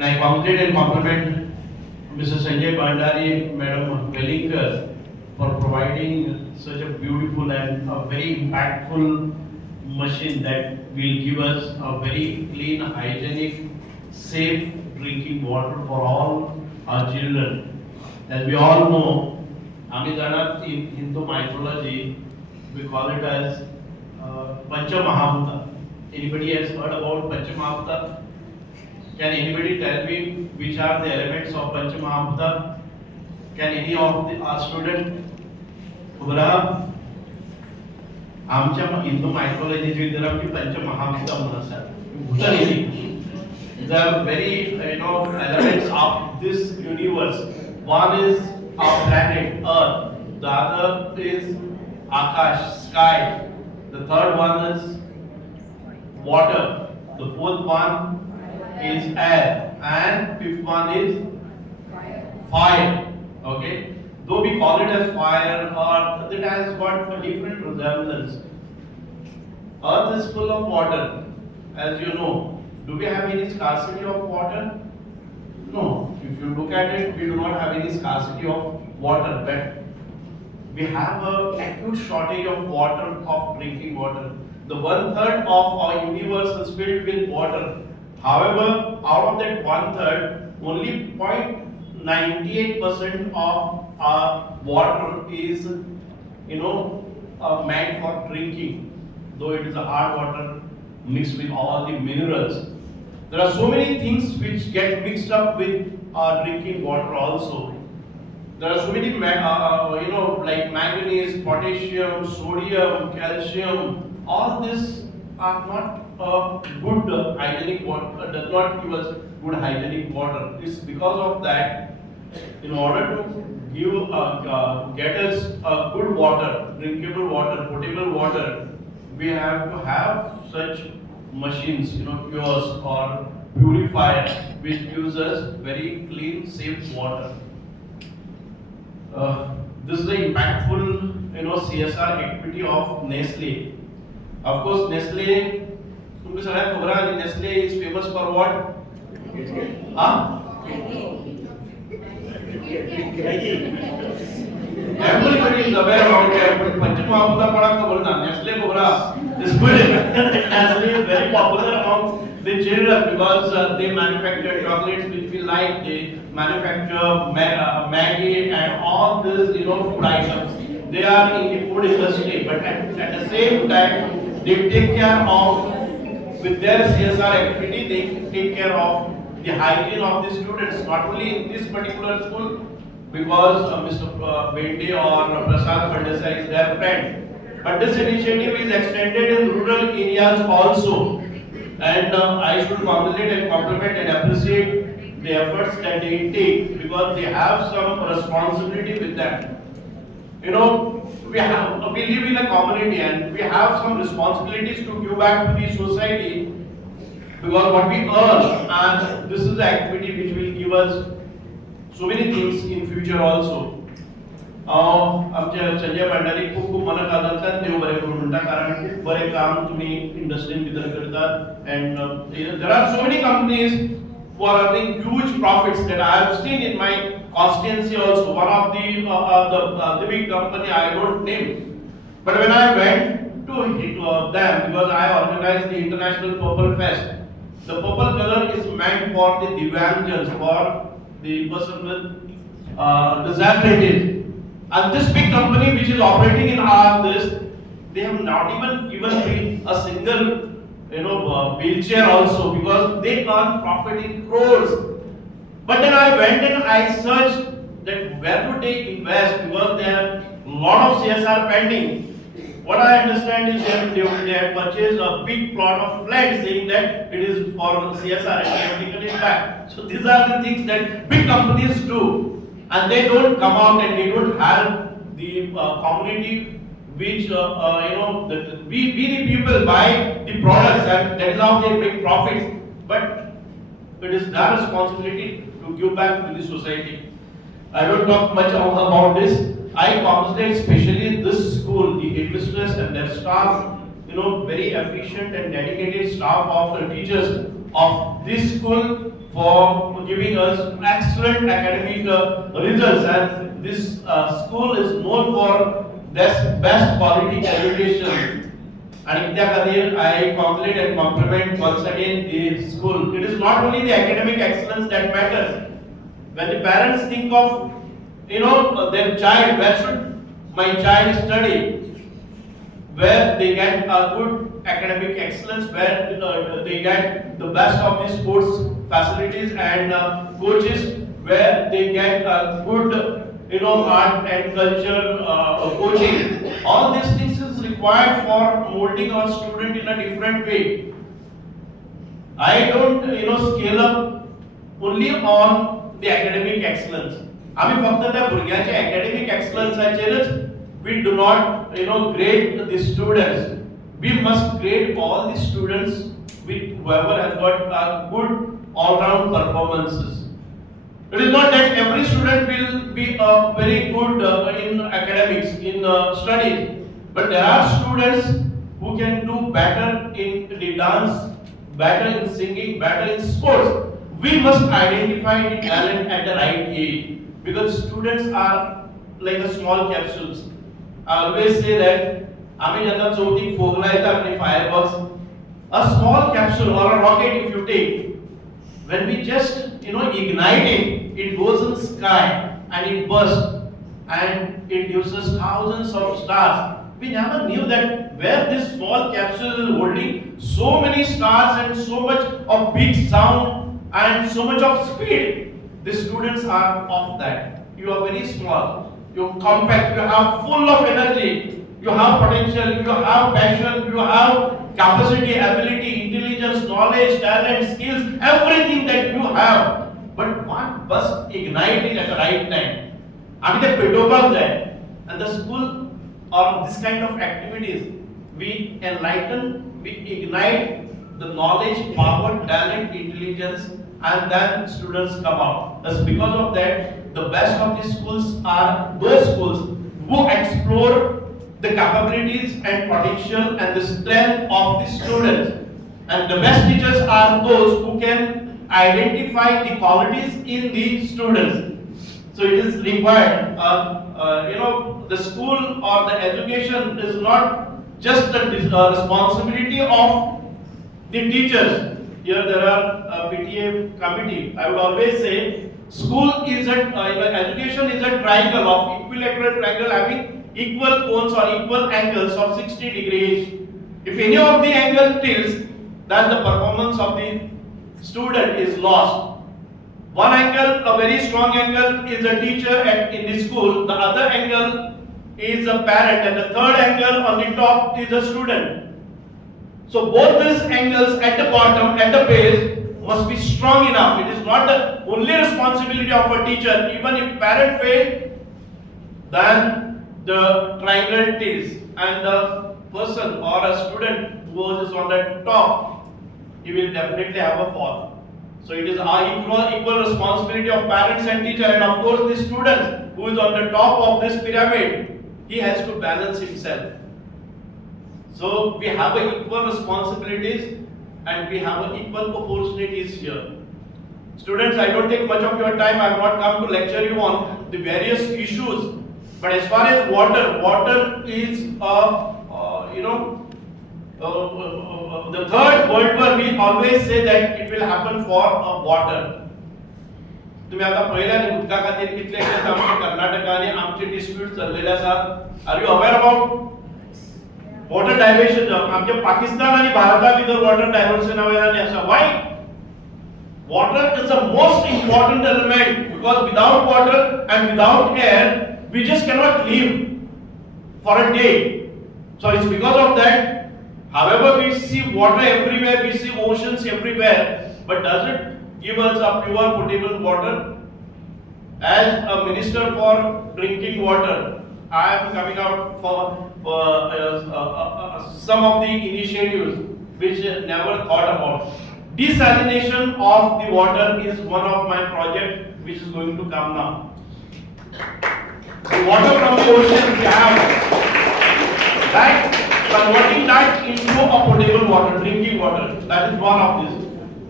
And I congratulate and compliment Mr. Sanjay Bandari, Madam Velinkar, for providing such a beautiful and a very impactful machine that will give us a very clean, hygienic, safe drinking water for all our children. As we all know, Amidanat in Hindu mythology, we call it as Pancha Mahabhuta. Anybody has heard about Pancha Mahabhuta? Can anybody tell me which are the elements of Pancha Mahabhuta? Can any of our student? Ubra? आमच्या हिंदू मायथॉलॉजीची जर आमची पंचमहाभूता म्हणून असतात भूतानी the very elements of this universe. One is our planet Earth, the other is Akash, sky, the third one is water, the fourth one is air, and fifth one is fire. Okay, though we call it as fire, Earth, it has got a different resemblance. Earth is full of water, as you know. Do we have any scarcity of water? No. If you look at it, we do not have any scarcity of water, but we have an acute shortage of water, of drinking water. The 1/3 of our universe is filled with water. However, out of that 1/3, only 0.98% of our water is, meant for drinking. Though it is a hard water mixed with all the minerals. There are so many things which get mixed up with our drinking water also. There are so many, like manganese, potassium, sodium, calcium. All this are not good hygienic water. Does not give us good hygienic water. It's because of that. In order to get us good water, drinkable water, potable water, we have to have such machines, kiosks or purifiers, which gives us very clean, safe water. This is the impactful, CSR activity of Nestle. Of course, Nestle, तुमको सगळ्यांना खबर आहे Nestle is famous for what? Everybody is aware about it, but Panchamahabhuta pada खबर ना. Nestle खबर is good. Nestle is very popular among the children because they manufacture chocolates which we like. They manufacture Maggi and all these, food items. They are in the food industry, but at the same time, they take care of, with their CSR activity, they take care of the hygiene of the students, not only in this particular school, because Mr. Bende or Prasad Pandesa is their friend. But this initiative is extended in rural areas also. And I should congratulate and compliment and appreciate the efforts that they take, because they have some responsibility with that. We live in a community and we have some responsibilities to give back to the society, because what we earn, and this is the activity which will give us so many things in future also. आमच्या संजय भांडारी खूप मनाक आदांतल्यान देव बरें करूं म्हणटा, कारण खूप बरें काम तुम्ही इंडस्ट्रीन भितर करतात. And there are so many companies who are earning huge profits that I have seen in my constituency also. One of the big company I don't name, but when I went to them, because I organized the International Purple Fest, the purple color is meant for the Divyangjans, for the person with disabilities. And this big company which is operating in they have not even given me a single, wheelchair also, because they earn profit in crores. But then I went and I searched that where would they invest, because there are a lot of CSR pending. What I understand is they have purchased a big plot of land, saying that it is for CSR and they have taken it back. So these are the things that big companies do. And they don't come out and they don't help the community, which we the people buy the products, and that is how they make profits. But it is their responsibility to give back to the society. I don't talk much about this. I congratulate especially this school, the administrators and their staff, very efficient and dedicated staff of the teachers of this school for giving us excellent academic results, and this school is known for best quality education. And त्या खातीर I congratulate and compliment once again the school. It is not only the academic excellence that matters. When the parents think of their child, where should my child study, where they get a good academic excellence, where they get the best of the sports facilities and coaches, where they get a good art and culture coaching. All these things is required for molding our student in a different way. I don't scale up only on the academic excellence. आम्ही फक्त त्या भुरग्याच्या academic excellence we do not grade the students. We must grade all the students with whoever has got a good all-round performances. It is not that every student will be very good in academics, in studies, but there are students who can do better in the dance, better in singing, better in sports. We must identify the talent at the right age, because students are like a small capsules. I always say that आम्ही जेव्हा चौथीक फोगला येता आपली fireworks, a small capsule or a rocket if you take, when we just ignite it goes in sky and it bursts and it gives us thousands of stars. We never knew that where this small capsule is holding so many stars and so much of big sound and so much of speed. The students are of that. You are very small, you compact, you have full of energy, you have potential, you have passion, you have capacity, ability, intelligence, knowledge, talent, skills, everything that you have. But one must ignite it at the right time. आम्ही ते पेटोवपाक जाय. And the school or this kind of activities, we enlighten, we ignite the knowledge, power, talent, intelligence, and then students come out. Thus, because of that, the best of the schools are those schools who explore the capabilities and potential and the strength of the students. And the best teachers are those who can identify the qualities in the students. So it is required. The school or the education is not just the responsibility of the teachers. Here there are PTA committee. I would always say school is education is a triangle of equilateral triangle having equal cones or equal angles of 60 degrees. If any of the angle tilts, then the performance of the student is lost. One angle, a very strong angle, is a teacher in the school. The other angle is a parent, and the third angle on the top is a student. So both these angles at the bottom, at the base, must be strong enough. It is not the only responsibility of a teacher. Even if parent fails, then the triangle tilts, and the person or a student who is on the top, he will definitely have a fall. So it is our equal responsibility of parents and teacher, and of course the student who is on the top of this pyramid, he has to balance himself. So we have equal responsibilities and we have equal opportunities here. Students, I don't take much of your time. I have not come to lecture you on the various issues. But as far as water is the third world war. We always say that it will happen for water. तुम्ही आता पहिल्या उदका खातीर कितलेशे आमच्या कर्नाटका आणि आमचे dispute चल्लेले आसात. Are you aware about water diversion? आमच्या पाकिस्तान आणि भारता भितर वॉटर डायवर्शन आसा. Why? Water is the most important element, because without water and without air, we just cannot live for a day. So it's because of that. However, we see water everywhere, we see oceans everywhere, but does it give us a pure potable water? As a minister for drinking water, I am coming out for some of the initiatives which never thought about. Desalination of the water is one of my projects which is going to come now. The water from the ocean we have, that converting that into a potable water, drinking water, that is one of this.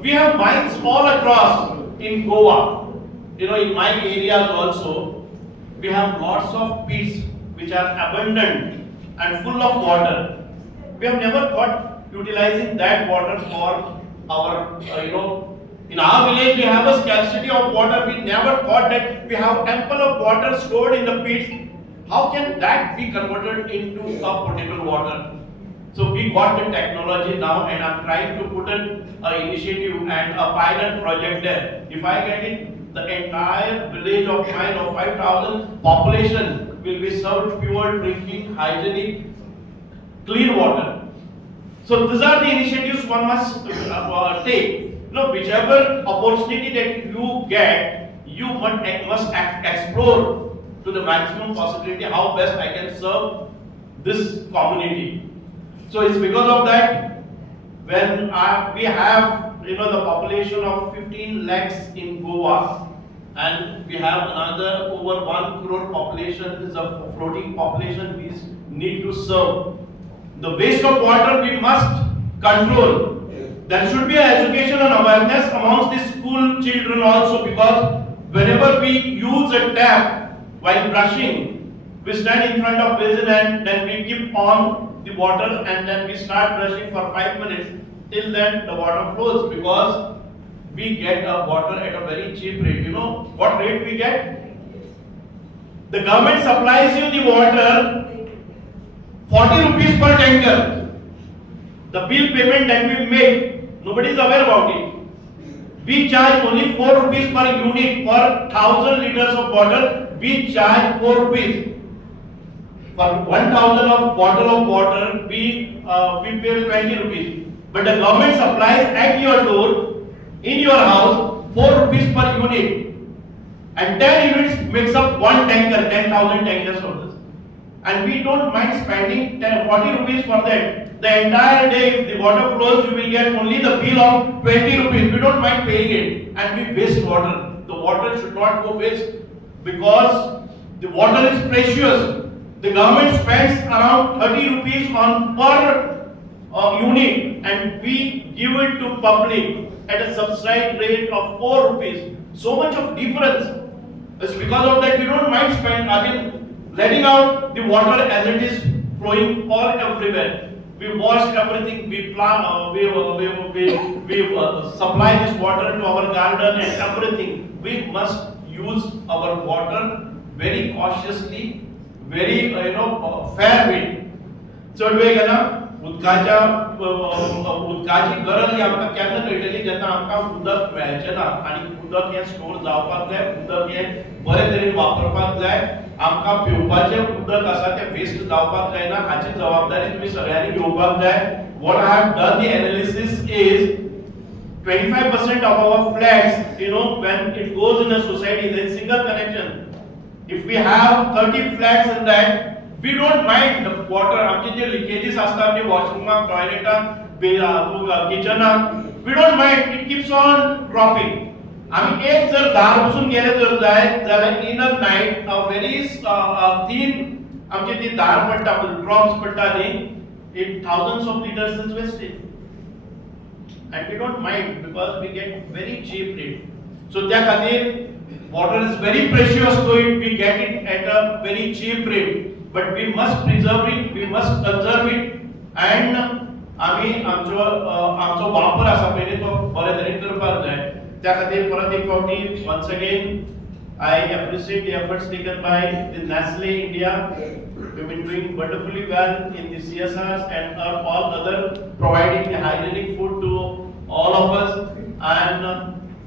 We have mines all across in Goa. In my areas also, we have lots of pits which are abundant and full of water. We have never thought utilizing that water for our, in our village we have a scarcity of water. We never thought that we have ample of water stored in the pits. How can that be converted into a potable water? So we got the technology now, and I'm trying to put an initiative and a pilot project there. If I get it, the entire village of mine of 5,000 population will be served pure drinking, hygienic, clean water. So these are the initiatives one must take. Whichever opportunity that you get, you must explore to the maximum possibility how best I can serve this community. So it's because of that when we have the population of 15 lakhs in Goa, and we have another over 1 crore population is a floating population we need to serve. The waste of water we must control. There should be an education and awareness amongst the school children also, because whenever we use a tap while brushing, we stand in front of basin and then we keep on the water and then we start brushing for 5 minutes. Till then the water flows, because we get water at a very cheap rate. You know what rate we get? The government supplies you the water 40 rupees per tanker. The bill payment that we make, nobody is aware about it. We charge only 4 rupees per unit for 1000 liters of water. We charge 4 rupees. For 1000 of bottle of water, we pay 20 rupees. But the government supplies at your door, in your house, 4 rupees per unit. And 10 units makes up one tanker, 10,000 tankers of this. And we don't mind spending 40 rupees for that. The entire day, if the water flows, you will get only the bill of 20 rupees. We don't mind paying it. And we waste water. The water should not go waste, because the water is precious. The government spends around 30 rupees on per unit, and we give it to public at a subsidized rate of 4 rupees. So much of difference. It's because of that we don't mind letting out the water as it is flowing all everywhere. We wash everything, we plant, we supply this water to our garden and everything. We must use our water very cautiously, very fair way. चड वेळ घेना उदकाची गरज ही आमकां केन्ना कळटली जेन्ना आमकां उदक मेळचें ना, आनी उदक हें स्टोर जावपाक जाय, उदक हें बरे तरेन वापरपाक जाय, आमकां पिवपाचें उदक आसा तें वेस्ट जावपाक जायना, हाची जबाबदारी तुमी सगळ्यांनी घेवपाक जाय. What I have done the analysis is 25% of our flats, when it goes in a society, there is single connection. If we have 30 flats in that, we don't mind the water. आमचे जे leakages असतात नी वॉशरूमाक, टॉयलेटाक, किचनाक, we don't mind. It keeps on dropping. आम्ही एक जर दार बसून गेले जर जाल्यार in a night a very thin आमचे ती दार पडटा, ड्रॉप्स पडटा नी, it thousands of liters is wasted. And we don't mind, because we get very cheap rate. So त्या खातीर water is very precious to it. We get it at a very cheap rate, but we must preserve it, we must conserve it, and आम्ही आमचो वापर आसा पळय तो बरे तरेन करपाक जाय. त्या खातीर परत एक फावटी once again I appreciate the efforts taken by the Nestle India. We've been doing wonderfully well in the CSRs and all other providing the hygienic food to all of us, and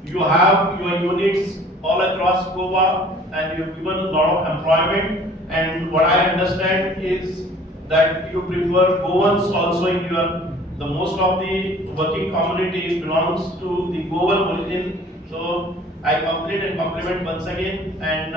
you have your units all across Goa, and you've given a lot of employment. And what I understand is that you prefer Goans also in the most of the working community belongs to the Goan origin. So I compliment once again, and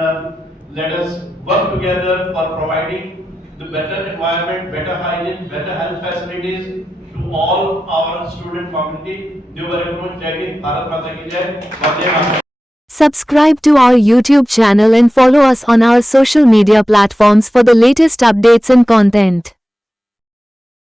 let us work together for providing the better environment, better hygiene, better health facilities to all our student community. Dev Bharat Jai Hind, Bharat Mata ki Jai, Vande Mataram. Subscribe to our YouTube channel and follow us on our social media platforms for the latest updates and content.